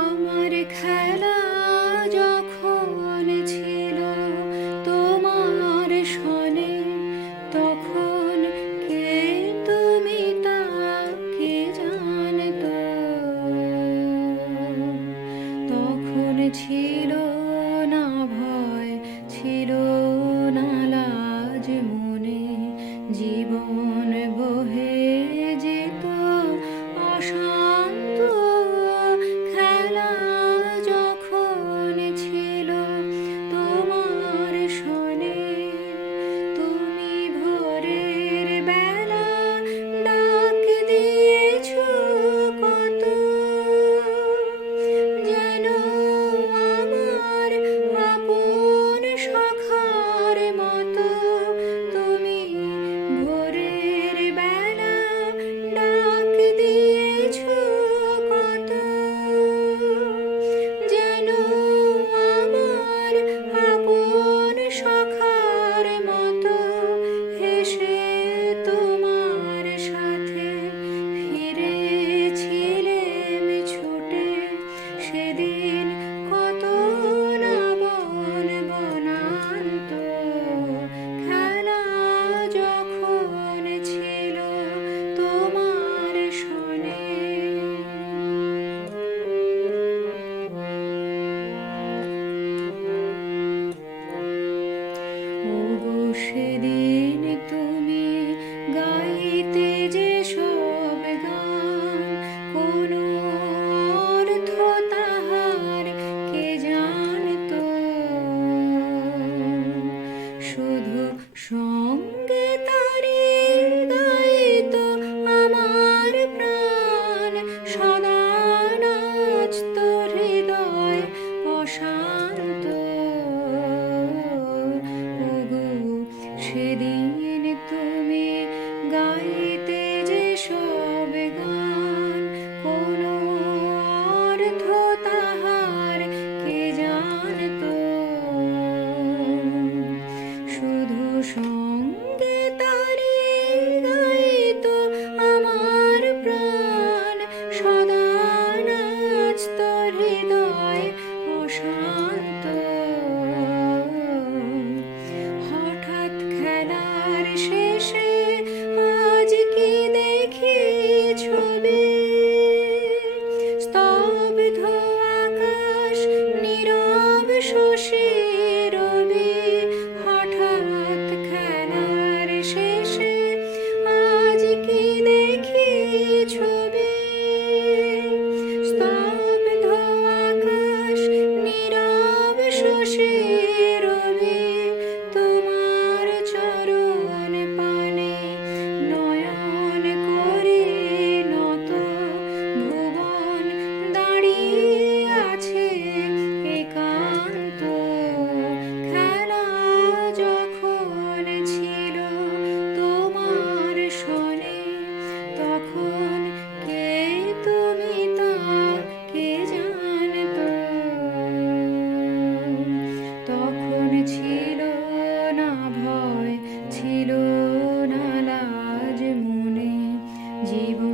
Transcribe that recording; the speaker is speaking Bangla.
আমার খেলা যখন ছিল তোমার সনে, তখন কে তুমি তা কে জানতো। তখন ছিল না ভয়, ছিল না লাজ মনে, জীবন বহে যেত অশান্ত। খেলা যখন ছিল তোমার সনে, তুমি ভোরের বেলা ডাক দিয়েছ কত, যেন আমার আপন সখার মতো। তুমি ভোরের বেলা ডাক দিয়েছ কত, যেন আমার আপন সখার মতো। হেসে তোমার সাথে ফিরেছিলেম ছুটে, সেদিন কত না বলবো নান্ত। খেলা যখন ছিল তোমার সনে। ওগো সেদিন তুমি গাইতে যে সব গান, কোনো অর্থ তাহার কে জানতো। শুধু সঙ্গে তারি গাইতো আমার প্রাণ, সদা নাচত হৃদয় অশান্ত। ওগো সেদিন তুমি গাইতে যে সব গান, কোনো অর্থ তাহার কে জানতো। শুধু সঙ্গে তারি গাইতো আমার প্রাণ, সদা নাচত হৃদয় অশান্ত। হঠাৎ খেলার শেষে আজ কি দেখি ছবি, স্তব্ধ আকাশ নীরব শশী রবি। হঠাৎ খেলার শেষে আজ কি দেখি ছবি, স্তব্ধ আকাশ নীরব শশী রবি। তোমার চরণ পানে নয়ন করি নত, ভুবন দাঁড়িয়ে আছে একান্ত। খেলা যখন ছিল তোমার সনে, তখন কে তুমি তা কে জানতো। তখন ছিল না ভয়, ছিল না লাজ মনে, জীবন